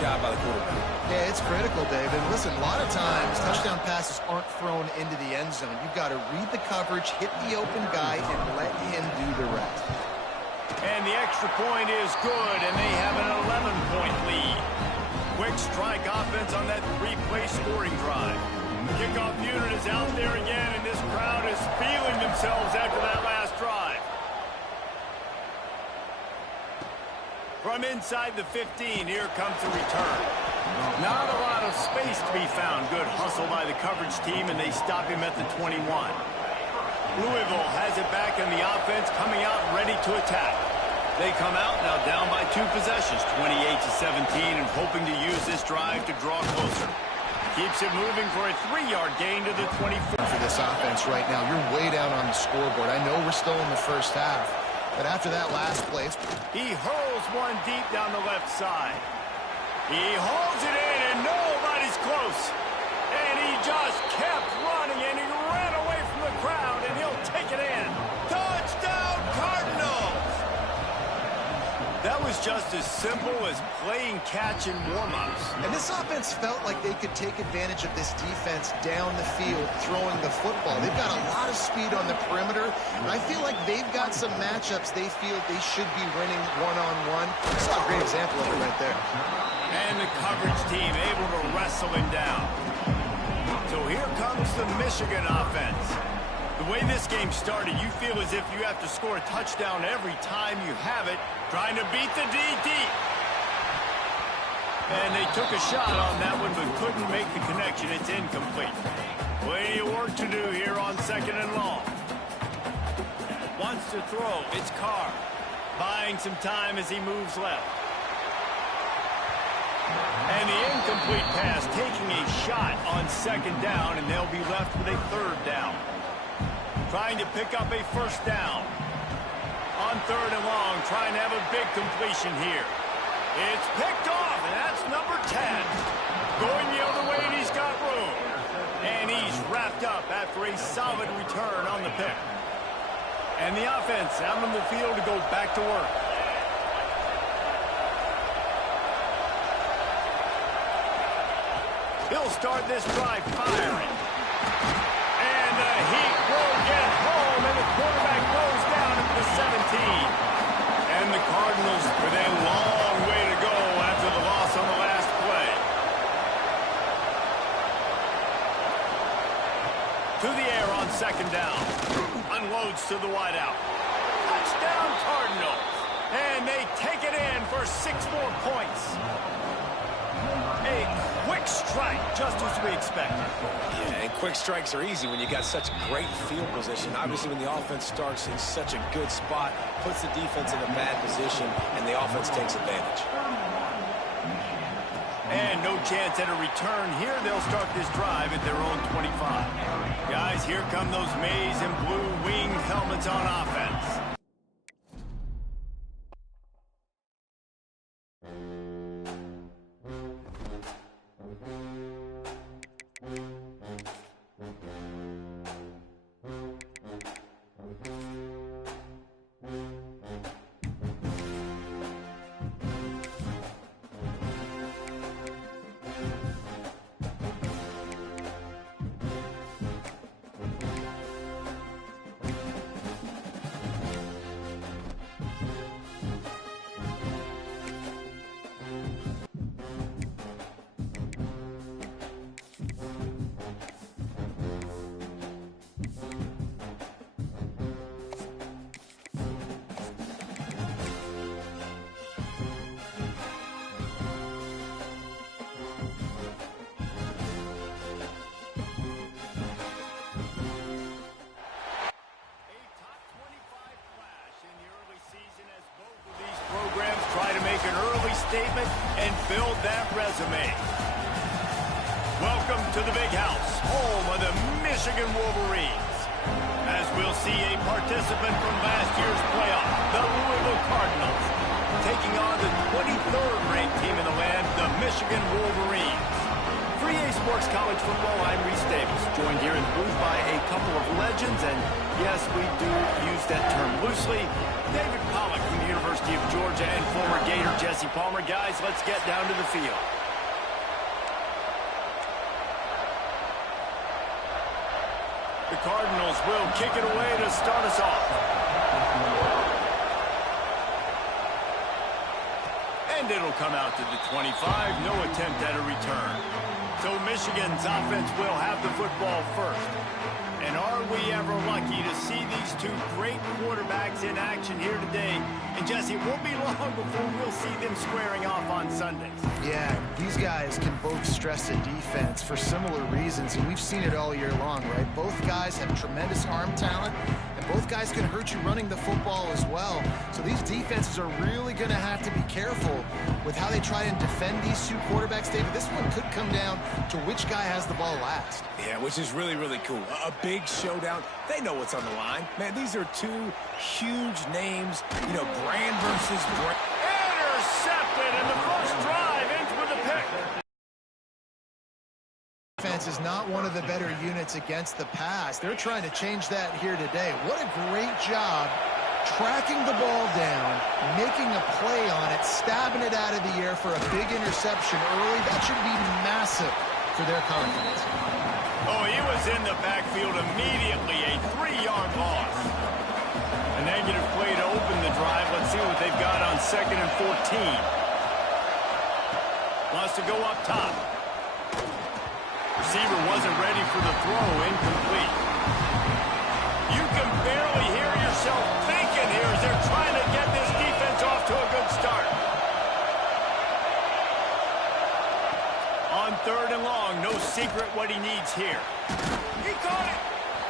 job by the quarterback. Yeah, it's critical, David. Listen, a lot of times touchdown passes aren't thrown into the end zone. You've got to read the coverage, hit the open guy, and let him do the rest. And the extra point is good, and they have an 11-point lead. Quick strike offense on that three-play scoring drive. Kickoff unit is out there again, and this crowd is feeling themselves after that last drive. From inside the 15, here comes the return. Not a lot of space to be found. Good hustle by the coverage team, and they stop him at the 21. Louisville has it back in the offense, coming out ready to attack. They come out now down by 2 possessions, 28-17, and hoping to use this drive to draw closer. Keeps it moving for a 3-yard gain to the 24. For this offense right now, you're way down on the scoreboard. I know we're still in the first half, but after that last play, he hurls one deep down the left side. He hauls it in, and nobody's close. And he just kept running, and he ran away from the crowd, and he'll take it in. Touchdown, Cardinals! That was just as simple as playing catch in warm-ups. And this offense felt like they could take advantage of this defense down the field, throwing the football. They've got a lot of speed on the perimeter, and I feel like they've got some matchups they feel they should be winning one-on-one. I saw a great example of it right there. And the coverage team able to wrestle him down. So here comes the Michigan offense. The way this game started, you feel as if you have to score a touchdown every time you have it, trying to beat the DD. And they took a shot on that one, but couldn't make the connection. It's incomplete. Plenty of work to do here on 2nd and long. Wants to throw. It's Carr. Buying some time as he moves left. And the incomplete pass, taking a shot on 2nd down, and they'll be left with a 3rd down. Trying to pick up a 1st down. On 3rd and long, trying to have a big completion here. It's picked off, and that's number 10. Going the other way, and he's got room. And he's wrapped up after a solid return on the pick. And the offense out on the field to go back to work. He'll start this drive firing. And the heat will get home, and the quarterback goes down at the 17. And the Cardinals with a long way to go after the loss on the last play. To the air on 2nd down. Unloads to the wideout. Touchdown Cardinals. And they take it in for 6 more points. A quick strike, just as we expected. Yeah, and quick strikes are easy when you got such great field position. Obviously, when the offense starts in such a good spot, puts the defense in a bad position, and the offense takes advantage. And no chance at a return here. They'll start this drive at their own 25. Guys, here come those maize and blue winged helmets on offense. Statement and build that resume. Welcome to the big house, home of the Michigan Wolverines. As we'll see a participant from last year's playoff, the Louisville Cardinals, taking on the 23rd ranked team in the land, the Michigan Wolverines. 3A Sports College football, I'm Reese Davis, joined here in the booth by a couple of legends, and yes, we do use that term loosely. David Pollack from the University of Georgia and former Gator Jesse Palmer. Guys, let's get down to the field. The Cardinals will kick it away to start us off. And it'll come out to the 25. No attempt at a return. So Michigan's offense will have the football first. And are we ever lucky to see these two great quarterbacks in action here today? And Jesse, it won't be long before we'll see them squaring off on Sundays. Yeah, these guys can both stress a defense for similar reasons, and we've seen it all year long, right? Both guys have tremendous arm talent, and both guys can hurt you running the football as well. So these defenses are really going to have to be careful with how they try and defend these two quarterbacks, David. This one could come down to which guy has the ball last. Yeah, which is really, really cool. A big showdown. They know what's on the line. Man, these are two huge names. You know, brand versus brand. Intercepted, and the first drive ends with a pick. Defense is not one of the better units against the pass. They're trying to change that here today. What a great job tracking the ball down, making a play on it, stabbing it out of the air for a big interception early. That should be massive for their confidence. Oh, he was in the backfield immediately. A 3-yard loss. A negative play to open the drive. Let's see what they've got on 2nd and 14. Wants to go up top. Receiver wasn't ready for the throw. Incomplete. You can barely hear yourself thinking here as they're trying to get this defense off to a good start. On 3rd and long, no secret what he needs here. He caught it.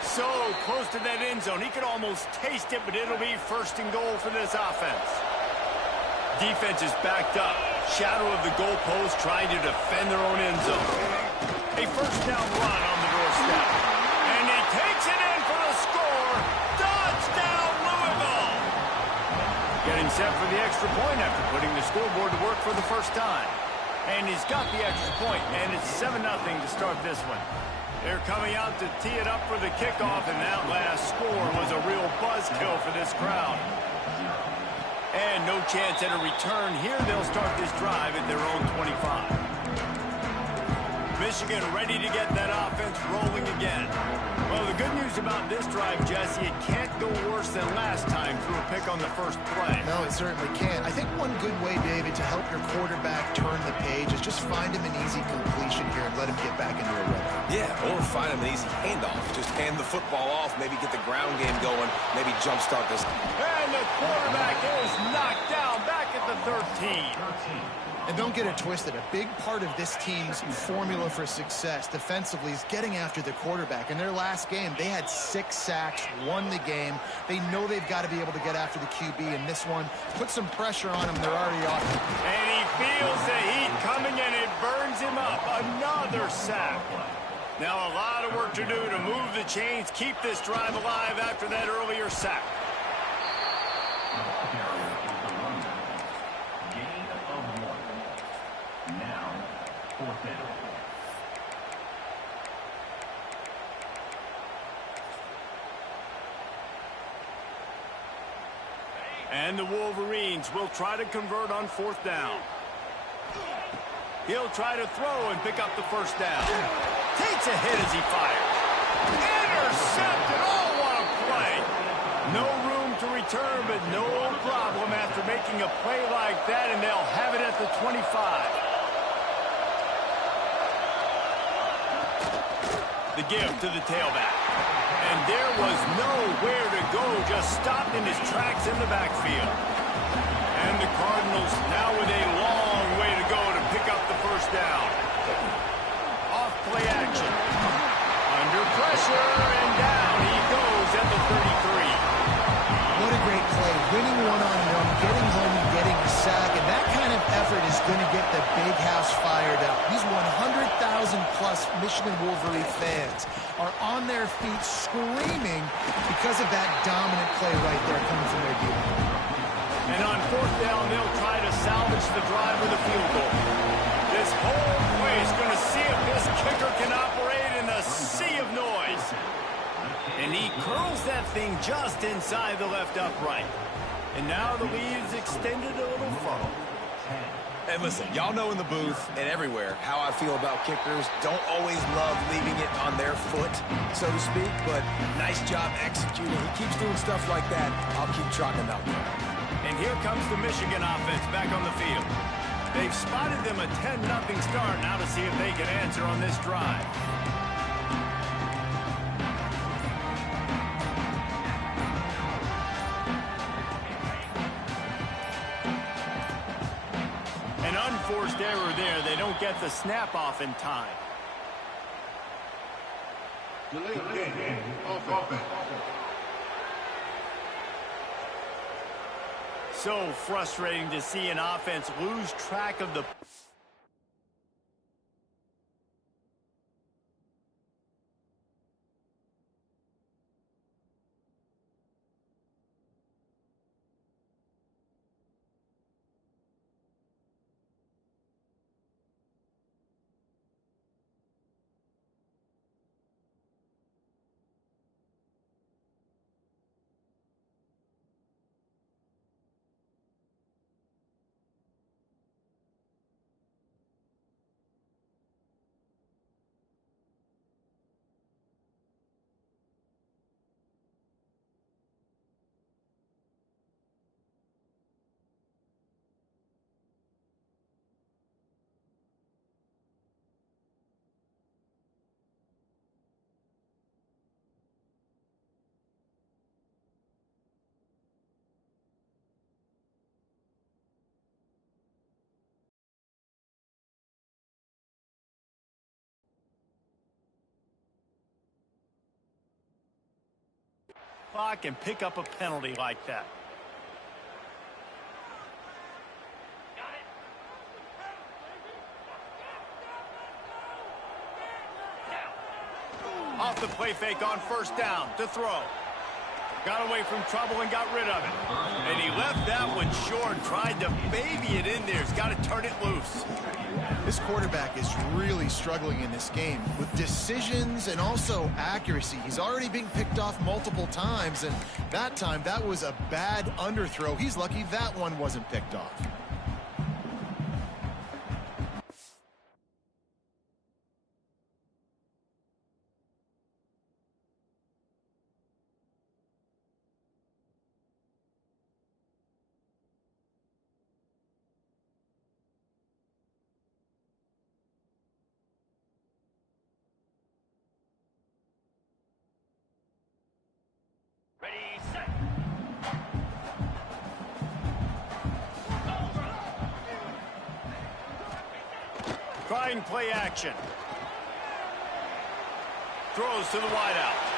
So close to that end zone. He could almost taste it, but it'll be 1st and goal for this offense. Defense is backed up. Shadow of the goalpost trying to defend their own end zone. A 1st down run on the doorstep. And he takes it in for the score. Touchdown, Louisville. Getting set for the extra point after putting the scoreboard to work for the first time. And he's got the extra point, and it's 7-0 to start this one. They're coming out to tee it up for the kickoff, and that last score was a real buzzkill for this crowd. And no chance at a return here. They'll start this drive at their own 25. Michigan ready to get that offense rolling again. Well, the good news about this drive, Jesse, it can't go worse than last time through a pick on the first play. No, it certainly can't. I think one good way, David, to help your quarterback turn the page is just find him an easy completion here and let him get back into a rhythm. Yeah, or find him an easy handoff. Just hand the football off, maybe get the ground game going, maybe jumpstart this. And the quarterback is knocked down back at the 13. And don't get it twisted. A big part of this team's formula for success defensively is getting after the quarterback. In their last game, they had 6 sacks, won the game. They know they've got to be able to get after the QB. And this one, put some pressure on him. They're already off. And he feels the heat coming, and it burns him up. Another sack. Now a lot of work to do to move the chains, keep this drive alive after that earlier sack. And the Wolverines will try to convert on 4th down. He'll try to throw and pick up the 1st down. Takes a hit as he fires. Intercepted. Oh, what a play. No room to return, but no problem after making a play like that, and they'll have it at the 25. The give to the tailback. And there was nowhere to go, just stopped in his tracks in the backfield. And the Cardinals now with a long way to go to pick up the 1st down. Off play action. Under pressure, and down he goes at the 33. What a great play. Winning one-on-one, getting home and getting a sack. And that kind of effort is going to get the big house fired up. These 100,000-plus Michigan Wolverine fans are on their feet screaming because of that dominant play right there coming from their defense. And on 4th down, they'll try to salvage the drive with a field goal. This whole play is going to see if this kicker can operate in the sea of noise. And he curls that thing just inside the left upright. And now the lead is extended a little And listen, y'all know in the booth and everywhere how I feel about kickers. Don't always love leaving it on their foot, so to speak, but nice job executing. He keeps doing stuff like that. I'll keep trotting him out there. And here comes the Michigan offense back on the field. They've spotted them a 10-0 start. Now to see if they can answer on this drive. An unforced error there. They don't get the snap off in time. So frustrating to see an offense lose track of the... clock and pick up a penalty like that. Off the play fake on first down to throw. Got away from trouble and got rid of it. And he left that one short, tried to baby it in there. He's got to turn it loose. This quarterback is really struggling in this game with decisions and also accuracy. He's already being picked off multiple times, and that time, that was a bad underthrow. He's lucky that one wasn't picked off. Trying play action. Throws to the wideout.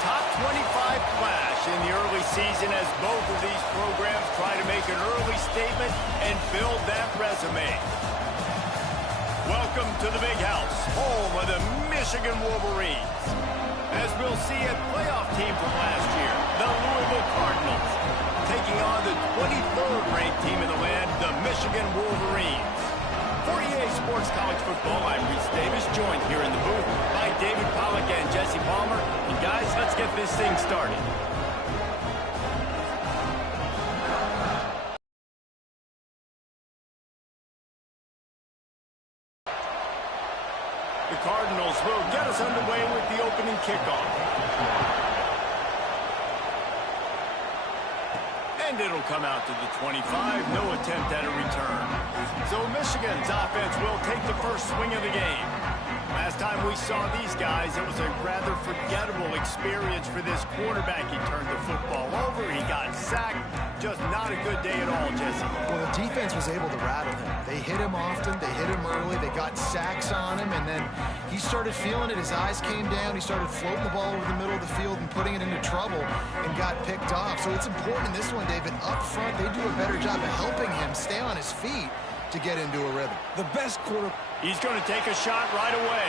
top 25 flash in the early season as both of these programs try to make an early statement and build that resume. Welcome to the Big House, home of the Michigan Wolverines. As we'll see, a playoff team from last year, the Louisville Cardinals, taking on the 23rd ranked team in the land, the Michigan Wolverines. For EA Sports College Football, I'm Reese Davis, joined here in the booth by David Pollack and Jesse Palmer. And guys, let's get this thing started. The Cardinals will get us underway with the opening kickoff. And it'll come out to the 25. No attempt at a return. So Michigan's offense will take the first swing of the game. Last time we saw these guys, it was a rather forgettable experience for this quarterback. He turned the football over. He got sacked. Just not a good day at all, Jesse. Well, the defense was able to rattle him. They hit him often. They hit him early. They got sacks on him, and then he started feeling it. His eyes came down. He started floating the ball over the middle of the field and putting it into trouble and got picked off. So it's important in this one, David. Up front, they do a better job of helping him stay on his feet to get into a rhythm. The best quarter. He's going to take a shot right away.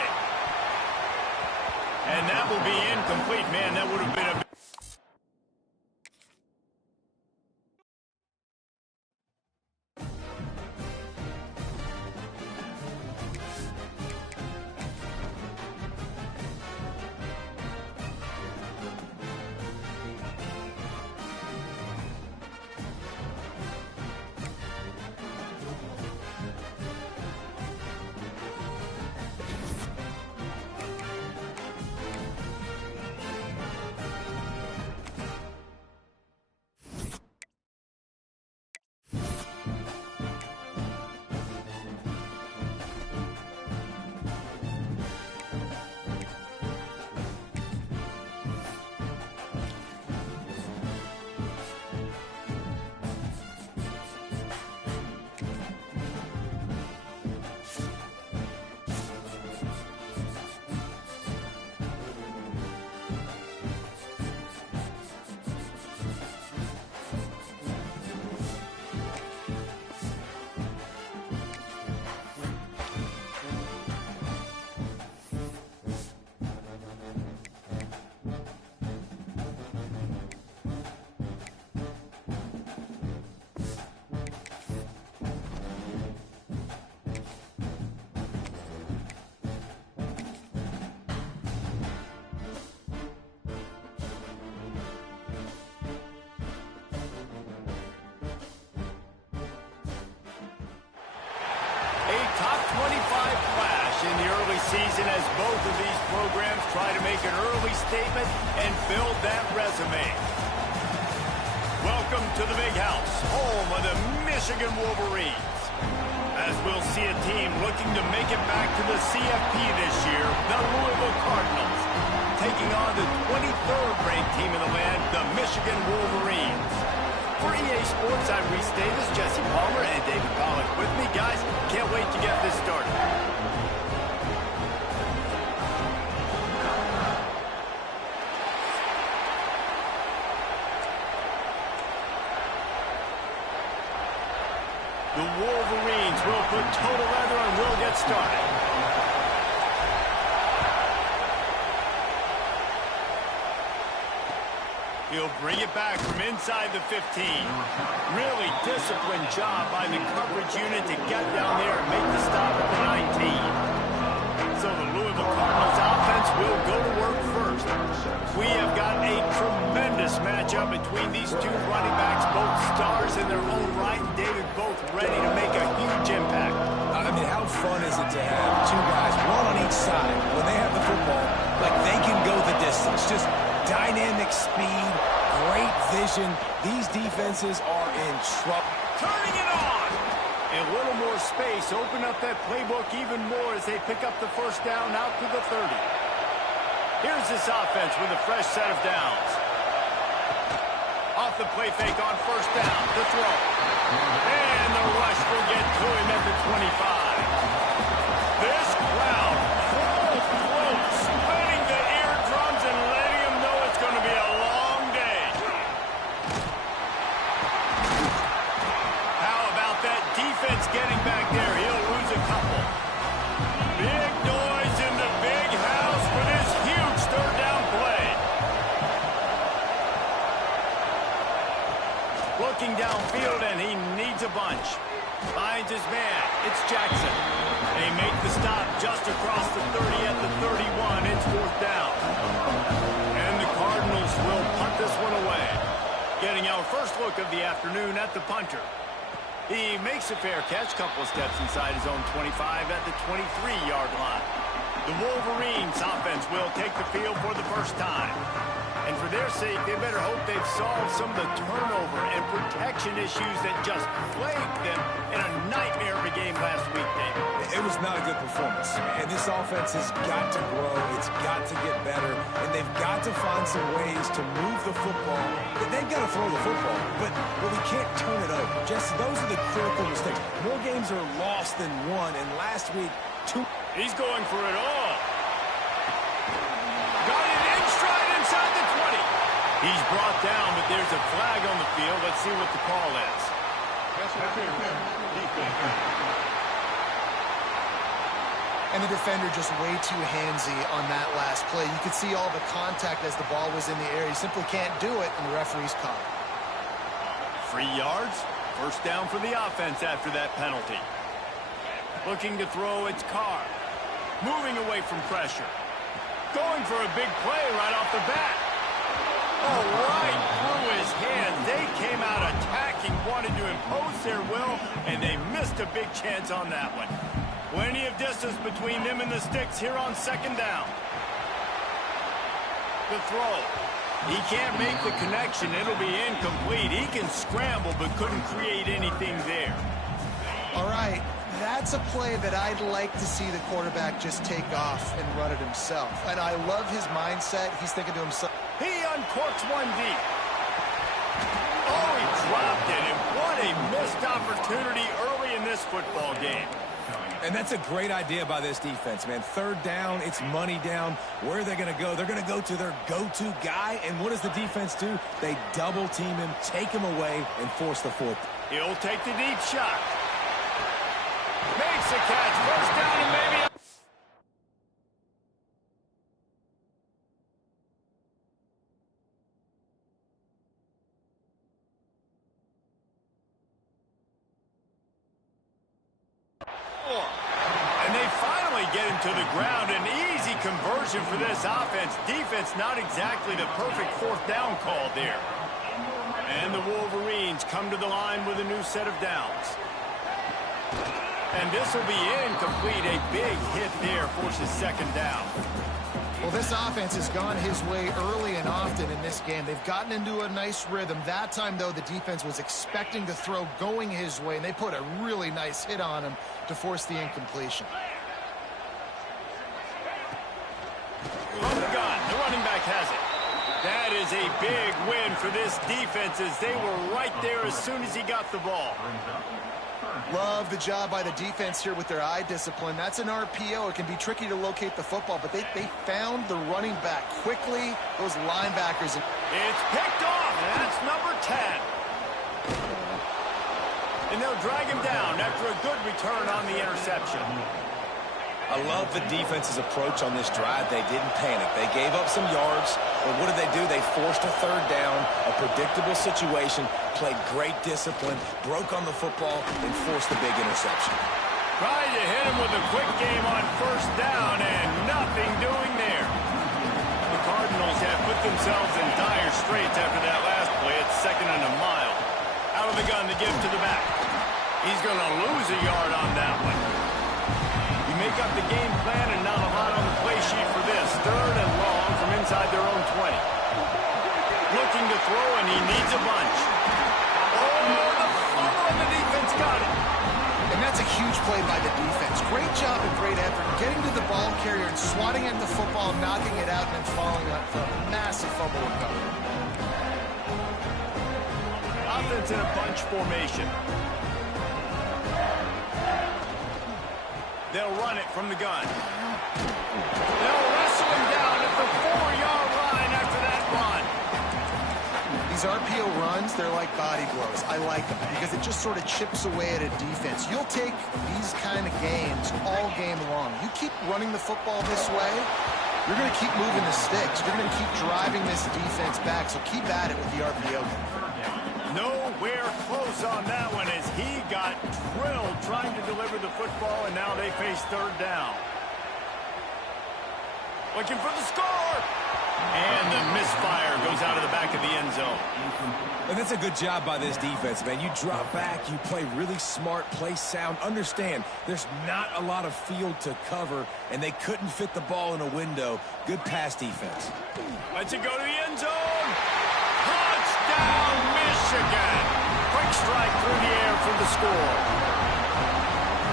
And that will be incomplete. Man, that would have been a... Top 25 flash in the early season as both of these programs try to make an early statement and build that resume. Welcome to the Big House, home of the Michigan Wolverines. As we'll see a team looking to make it back to the CFP this year, the Louisville Cardinals, taking on the 23rd ranked team in the land, the Michigan Wolverines. For EA Sports, I'm Reese Davis, Jesse Palmer, and David Pollack with me. Guys, can't wait to get this started. The Wolverines will put total leather and will get started. He'll bring it back from inside the 15. Really disciplined job by the coverage unit to get down there and make the stop at the 19. So the Louisville Cardinals offense will go to work first. We have got a tremendous matchup between these two running backs, both stars in their own right, and David, both ready to make a huge impact. I mean, how fun is it to have two guys, one on each side, when they have the football, like they can go the distance. Just dynamic speed, great vision. These defenses are in trouble. Turning it on! A little more space. Open up that playbook even more as they pick up the first down out to the 30. Here's this offense with a fresh set of downs. Off the play fake on first down. The throw. And the rush will get to him at the 25. This crowd full throat, spinning the eardrums and letting him know it's going downfield, and he needs a bunch. Finds his man. It's Jackson. They make the stop just across the 30 at the 31. It's 4th down. And the Cardinals will punt this one away. Getting our first look of the afternoon at the punter. He makes a fair catch, couple of steps inside his own 25 at the 23-yard line. The Wolverines offense will take the field for the first time. And for their sake, they better hope they've solved some of the turnover and protection issues that just plagued them in a nightmare of a game last week, David. It was not a good performance. And this offense has got to grow. It's got to get better. And they've got to find some ways to move the football. They've got to throw the football. But we can't turn it over. Jesse, those are the critical mistakes. More games are lost than won. And last week, He's going for it all. Got it in stride inside the 20. He's brought down, but there's a flag on the field. Let's see what the call is. And the defender just way too handsy on that last play. You could see all the contact as the ball was in the air. He simply can't do it, and the referee's caught. 3 yards. First down for the offense after that penalty. Looking to throw, it's Carr. Moving away from pressure. Going for a big play right off the bat. Oh, right through his hand. They came out attacking, wanted to impose their will, and they missed a big chance on that one. Plenty of distance between them and the sticks here on 2nd down. The throw. He can't make the connection. It'll be incomplete. He can scramble, but couldn't create anything there. All right. That's a play that I'd like to see the quarterback just take off and run it himself. And I love his mindset. He's thinking to himself. He uncorks one deep. Oh, he dropped it. And what a missed opportunity early in this football game. And that's a great idea by this defense, man. 3rd down, it's money down. Where are they going to go? They're going to go to their go-to guy. And what does the defense do? They double team him, take him away, and force the 4th. He'll take the deep shot. Makes a catch. First down and maybe. And they finally get him to the ground. An easy conversion for this offense. Defense not exactly the perfect 4th down call there. And the Wolverines come to the line with a new set of downs. And this will be incomplete. A big hit there forces 2nd down. Well, this offense has gone his way early and often in this game. They've gotten into a nice rhythm. That time, though, the defense was expecting to throw going his way, and they put a really nice hit on him to force the incompletion. From the gun, the running back has it. That is a big win for this defense as they were right there as soon as he got the ball. Love the job by the defense here with their eye discipline. That's an RPO. It can be tricky to locate the football, but they found the running back quickly. Those linebackers. It's picked off, and that's number 10. And they'll drag him down after a good return on the interception. I love the defense's approach on this drive. They didn't panic. They gave up some yards, but what did they do? They forced a 3rd down, a predictable situation, played great discipline, broke on the football, and forced the big interception. Tried to hit him with a quick game on 1st down, and nothing doing there. The Cardinals have put themselves in dire straits after that last play. It's 2nd and a mile. Out of the gun to give to the back. He's going to lose a yard on that one. You make up the game plan and not a lot on the play sheet for this. 3rd and long from inside their own 20. Looking to throw, and he needs a bunch. Oh, the fumble, and the defense got it. And that's a huge play by the defense. Great job and great effort getting to the ball carrier and swatting at the football, knocking it out, and then following up for a massive fumble recovery. Offense in a bunch formation. They'll run it from the gun. They'll wrestle him down at the 4-yard line after that run. These RPO runs, they're like body blows. I like them because it just sort of chips away at a defense. You'll take these kind of games all game long. You keep running the football this way, you're going to keep moving the sticks. You're going to keep driving this defense back, so keep at it with the RPO. Nowhere close on that one as he got drilled trying to deliver the football, and now they face third down. Looking for the score. And the misfire goes out of the back of the end zone. And that's a good job by this defense, man. You drop back, you play really smart, play sound. Understand, there's not a lot of field to cover, and they couldn't fit the ball in a window. Good pass defense. Let's it go to the end zone. Touchdown, Michigan. Quick strike through the air for the score.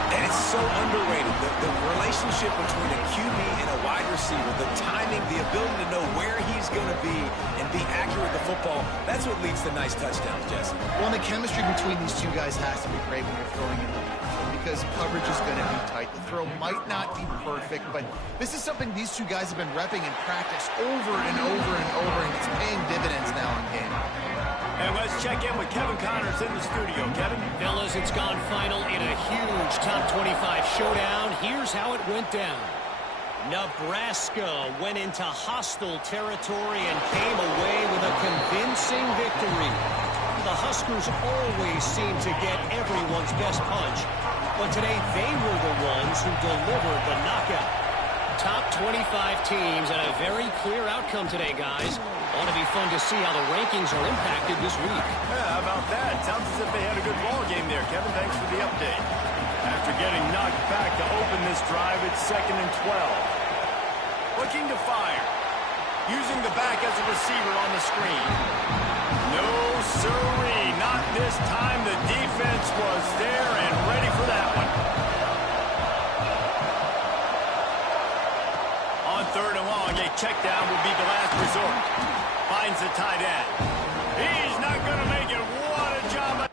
And it's so underrated, the relationship between a QB and a wide receiver, the timing, the ability to know where he's going to be and be accurate with the football, that's what leads to nice touchdowns, Jesse. Well, and the chemistry between these two guys has to be great when you're throwing in the field because coverage is going to be tight. The throw might not be perfect, but this is something these two guys have been repping in practice over and over and over, and it's paying dividends now in game. And let's check in with Kevin Connors in the studio. Kevin? Fellas, it's gone final in a huge top 25 showdown. Here's how it went down. Nebraska went into hostile territory and came away with a convincing victory. The Huskers always seem to get everyone's best punch, but today they were the ones who delivered the knockout. Top 25 teams and a very clear outcome today, guys. Ought to be fun to see how the rankings are impacted this week. Yeah, how about that? Sounds as if they had a good ball game there, Kevin. Thanks for the update. After getting knocked back to open this drive, it's 2nd and 12. Looking to fire. Using the back as a receiver on the screen. No siree. Not this time. The defense was there and ready for that one. On 3rd and long, a check down will be the last resort. Finds the tight end. He's not going to make it. What a job.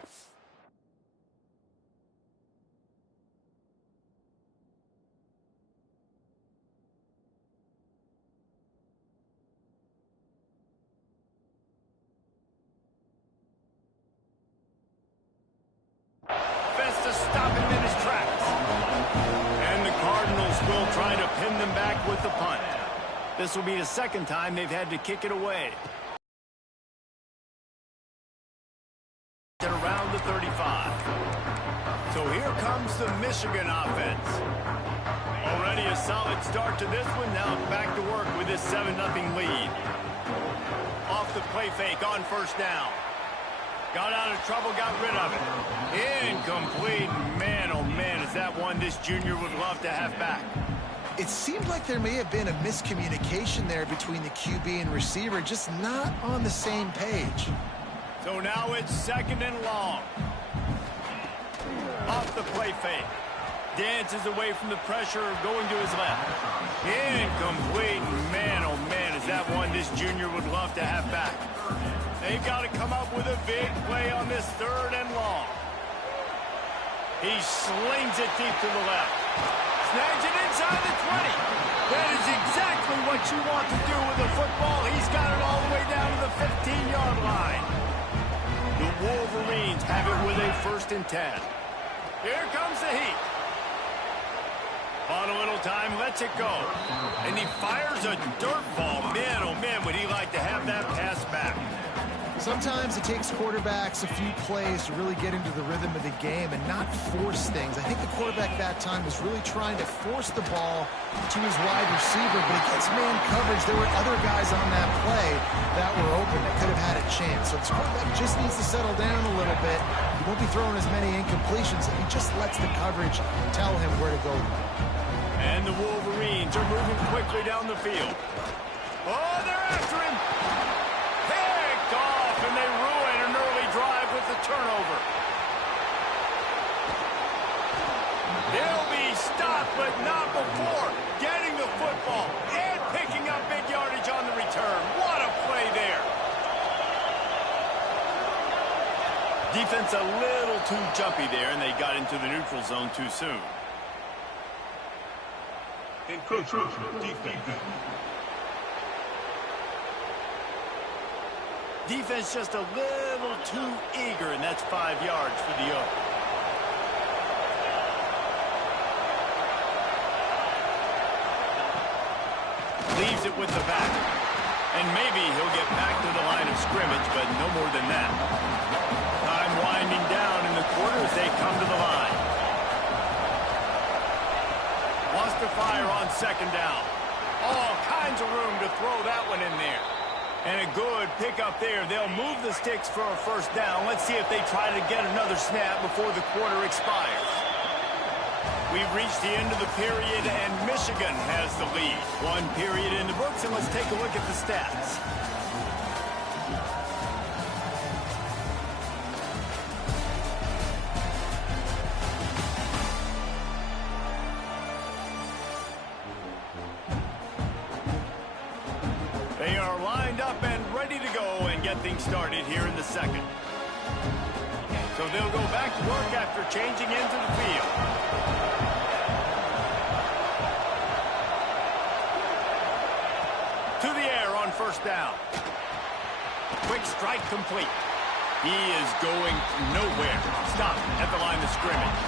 Best to stop him in his tracks. And the Cardinals will try to pin them back with the punt. This will be the 2nd time they've had to kick it away. At around the 35. So here comes the Michigan offense. Already a solid start to this one. Now back to work with this 7-0 lead. Off the play fake on 1st down. Got out of trouble, got rid of it. Incomplete. Man, oh man, is that one this junior would love to have back. It seemed like there may have been a miscommunication there between the QB and receiver, just not on the same page. So now it's 2nd and long. Off the play fake. Dances away from the pressure, going to his left. Incomplete. Man, oh man, is that one this junior would love to have back. They've got to come up with a big play on this 3rd and long. He slings it deep to the left. Snags it inside the 20. That is exactly what you want to do with the football. He's got it all the way down to the 15-yard line. The Wolverines have it with a 1st and 10. Here comes the heat. On a little time, lets it go. And he fires a dirt ball. Man, oh man, would he like to have that pass back. Sometimes it takes quarterbacks a few plays to really get into the rhythm of the game and not force things. I think the quarterback that time was really trying to force the ball to his wide receiver, but against man coverage, there were other guys on that play that were open that could have had a chance. So this quarterback just needs to settle down a little bit. He won't be throwing as many incompletions if he just lets the coverage tell him where to go. And the Wolverines are moving quickly down the field. Oh, they're after him. Picked off, and they ruin an early drive with the turnover. They'll be stopped, but not before getting the football and picking up big yardage on the return. What a play there. Defense a little too jumpy there, and they got into the neutral zone too soon. Encroachment defense. Defense just a little too eager, and that's 5 yards for the O. Leaves it with the back. And maybe he'll get back to the line of of scrimmage, but no more than that. Time winding down in the quarter as they come to the line. Wants to fire on second down. All kinds of room to throw that one in there. And a good pickup there. They'll move the sticks for a first down. Let's see if they try to get another snap before the quarter expires. We've reached the end of the period, and Michigan has the lead. One period in the books, and let's take a look at the stats. They are lined up and ready to go and get things started here in the second. So they'll go back to work after changing into the field. To the air on first down. Quick strike complete. He is going nowhere. Stop at the line of scrimmage.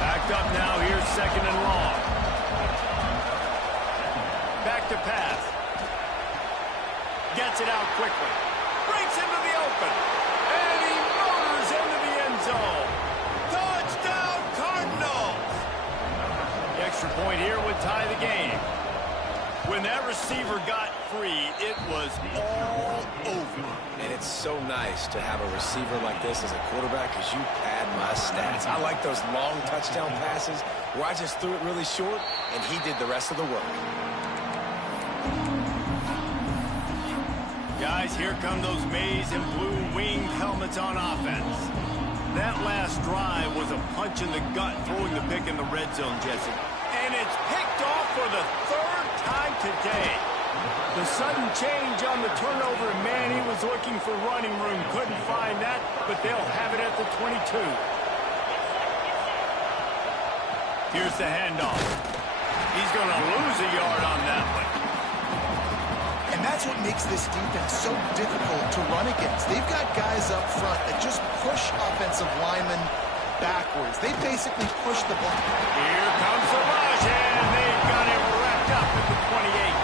Backed up now. Here's second and long. Back to pass. Gets it out quickly. Breaks into the open. And he motors into the end zone. Touchdown, Cardinals! The extra point here would tie the game. When that receiver got free, it was all over. And it's so nice to have a receiver like this as a quarterback because you pad my stats. I like those long touchdown passes where I just threw it really short and he did the rest of the work. Guys, here come those maize and blue winged helmets on offense. That last drive was a punch in the gut, throwing the pick in the red zone, Jesse. And it's picked off for the third time today. The sudden change on the turnover, man, he was looking for running room. Couldn't find that, but they'll have it at the 22. Here's the handoff. He's going to lose a yard on that one. And that's what makes this defense so difficult to run against. They've got guys up front that just push offensive linemen backwards. They basically push the ball. Here comes the rush, and they've got him wrapped up at the 28.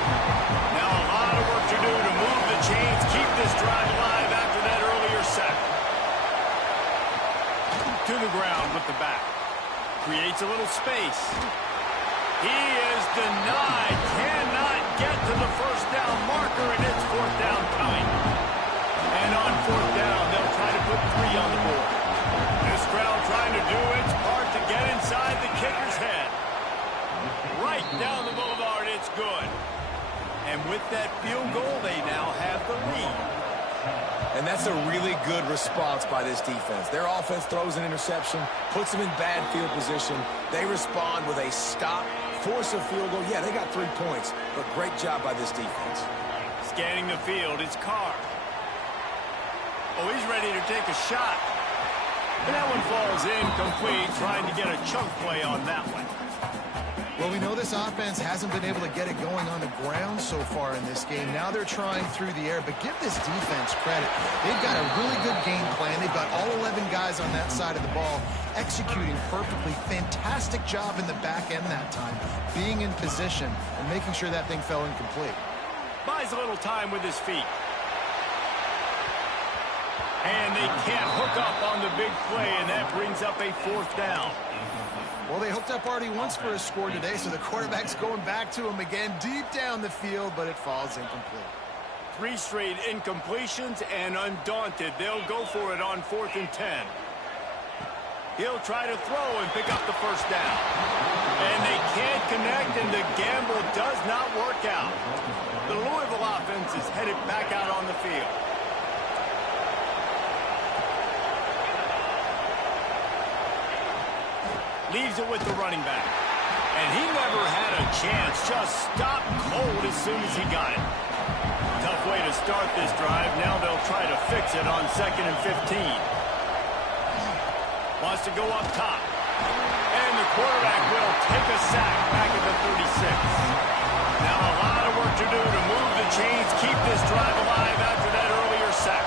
Now a lot of work to do to move the chains, keep this drive alive after that earlier sack. To the ground with the back. Creates a little space. He is denied. Cannot get to the first down marker, and it's fourth down coming. And on fourth down, they'll try to put 3 on the board. This crowd trying to do its part to get inside the kicker's head. Right down the boulevard, it's good. And with that field goal, they now have the lead. And that's a really good response by this defense. Their offense throws an interception, puts them in bad field position. They respond with a stop, force a field goal. Yeah, they got 3 points, but great job by this defense. Scanning the field, it's Carr. Oh, he's ready to take a shot. And that one falls incomplete, trying to get a chunk play on that one. Well, we know this offense hasn't been able to get it going on the ground so far in this game. Now they're trying through the air, but give this defense credit. They've got a really good game plan. They've got all 11 guys on that side of the ball executing perfectly. Fantastic job in the back end that time, being in position and making sure that thing fell incomplete. Buys a little time with his feet. And they can't hook up on the big play, and that brings up a fourth down. Well, they hooked up already once for a score today, so the quarterback's going back to him again deep down the field, but it falls incomplete. 3 straight incompletions, and undaunted, they'll go for it on 4th and 10. He'll try to throw and pick up the first down. And they can't connect, and the gamble does not work out. The Louisville offense is headed back out on the field. Leaves it with the running back. And he never had a chance. Just stopped cold as soon as he got it. Tough way to start this drive. Now they'll try to fix it on 2nd and 15. Wants to go up top. And the quarterback will take a sack back at the 36. Now a lot of work to do to move the chains, keep this drive alive after that earlier sack.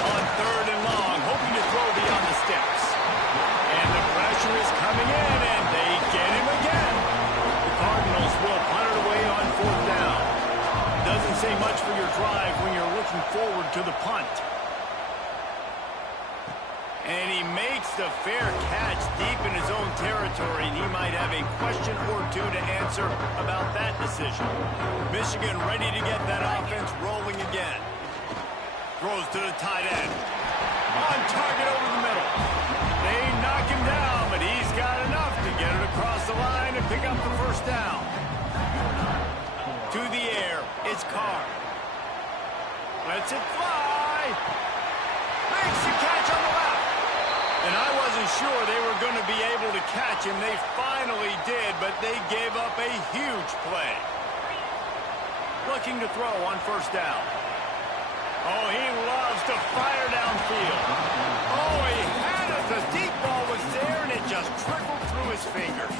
On 3rd and long, hoping to throw beyond the sticks. And the pressure is coming in, and they get him again. The Cardinals will punt it away on 4th down. Doesn't say much for your drive when you're looking forward to the punt. And he makes the fair catch deep in his own territory. And he might have a question or two to answer about that decision. Michigan ready to get that offense rolling again. Throws to the tight end. On target over the middle. They knock him down, but he's got enough to get it across the line and pick up the first down. To the air, it's Carr. Lets it fly. Makes the catch on the left. And I wasn't sure they were going to be able to catch him. They finally did, but they gave up a huge play. Looking to throw on first down. Oh, he loves to fire downfield. Oh, he had it. The deep ball was there, and it just trickled through his fingers.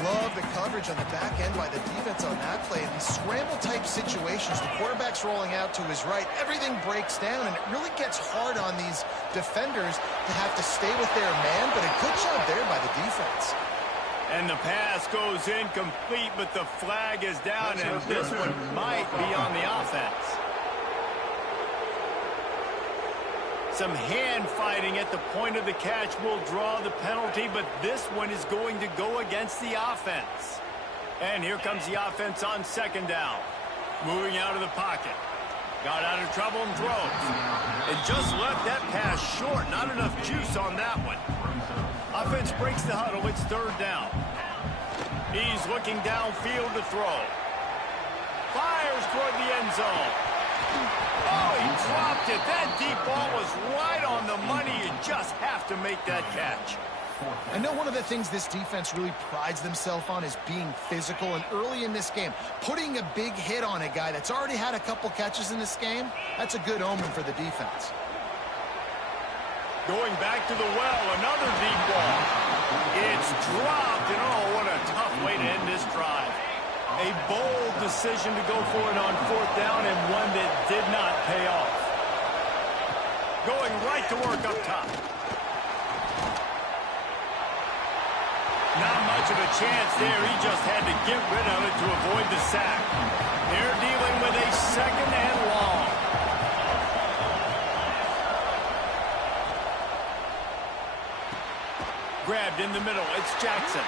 Love the coverage on the back end by the defense on that play. In these scramble-type situations, the quarterback's rolling out to his right. Everything breaks down, and it really gets hard on these defenders to have to stay with their man, but a good job there by the defense. And the pass goes incomplete, but the flag is down, and this one might be on the offense. Some hand fighting at the point of the catch will draw the penalty, but this one is going to go against the offense. And here comes the offense on second down. Moving out of the pocket. Got out of trouble and throws. And just left that pass short. Not enough juice on that one. Offense breaks the huddle. It's third down. He's looking downfield to throw. Fires toward the end zone. Oh, he dropped it. That deep ball was right on the money. You just have to make that catch. I know one of the things this defense really prides themselves on is being physical, and early in this game, putting a big hit on a guy that's already had a couple catches in this game, that's a good omen for the defense. Going back to the well, another deep ball. It's dropped, and oh, what a tough way to end this drive. A bold decision to go for it on fourth down, and one that did not pay off. Going right to work up top. Not much of a chance there. He just had to get rid of it to avoid the sack. They're dealing with a second and long. Grabbed in the middle. It's Jackson.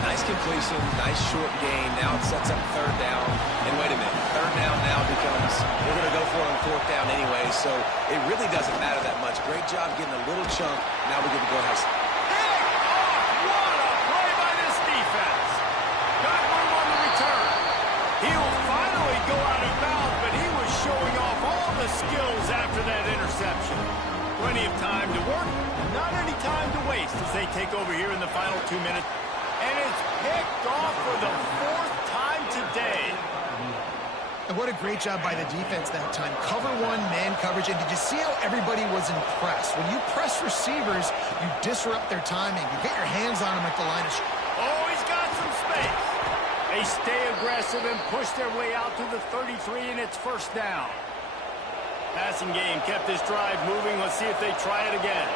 Nice completion, nice short gain. Now it sets up third down. And wait a minute, third down now becomes, we're going to go for it on fourth down anyway, so it really doesn't matter that much. Great job getting a little chunk. Now we get to go have some. What a play by this defense. Got room on the return. He'll finally go out of bounds, but he was showing off all the skills after that interception. Plenty of time to work, not any time to waste as they take over here in the final 2 minutes. And it's picked off for the fourth time today. And what a great job by the defense that time. Cover one, man coverage. And did you see how everybody was impressed? When you press receivers, you disrupt their timing. You get your hands on them at the line of Oh, he's got some space. They stay aggressive and push their way out to the 33, and it's first down. Passing game kept this drive moving. Let's see if they try it again.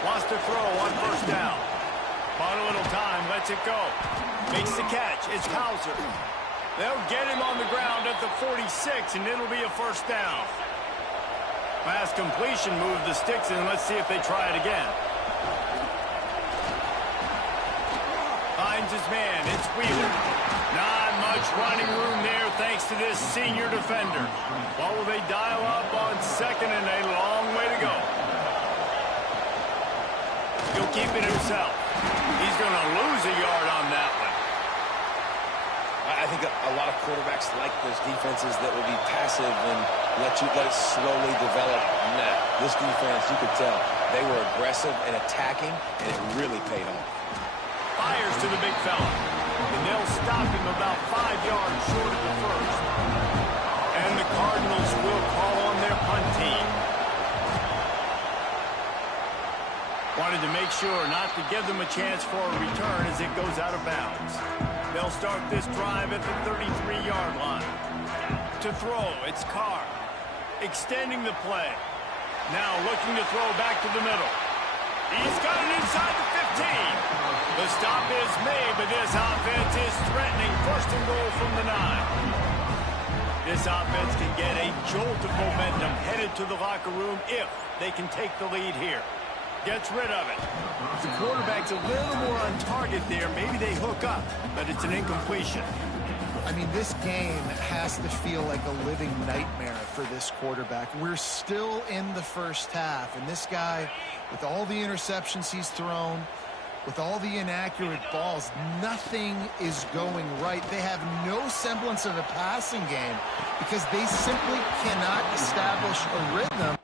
Wants to throw on first down. Bought a little time, lets it go. Makes the catch. It's Hauser. They'll get him on the ground at the 46, and it'll be a first down. Pass completion moved the sticks, and let's see if they try it again. Finds his man. It's Wheeler. Not much running room there thanks to this senior defender. What will they dial up on second, and a long way to go. He'll keep it himself. He's going to lose a yard on that one. I think a lot of quarterbacks like those defenses that will be passive and let it slowly develop. Nah, this defense, you could tell, they were aggressive and attacking, and it really paid off. Fires to the big fella. And they'll stop him about 5 yards short of the first. And the Cardinals will call on their punt team. Wanted to make sure not to give them a chance for a return as it goes out of bounds. They'll start this drive at the 33-yard line. To throw, it's Carr. Extending the play. Now looking to throw back to the middle. He's got it inside the 15. The stop is made, but this offense is threatening first and goal from the 9. This offense can get a jolt of momentum headed to the locker room if they can take the lead here. Gets rid of it. The quarterback's a little more on target there. Maybe they hook up, but it's an incompletion. I mean, this game has to feel like a living nightmare for this quarterback. We're still in the first half, and this guy, with all the interceptions he's thrown, with all the inaccurate balls, nothing is going right. They have no semblance of a passing game because they simply cannot establish a rhythm.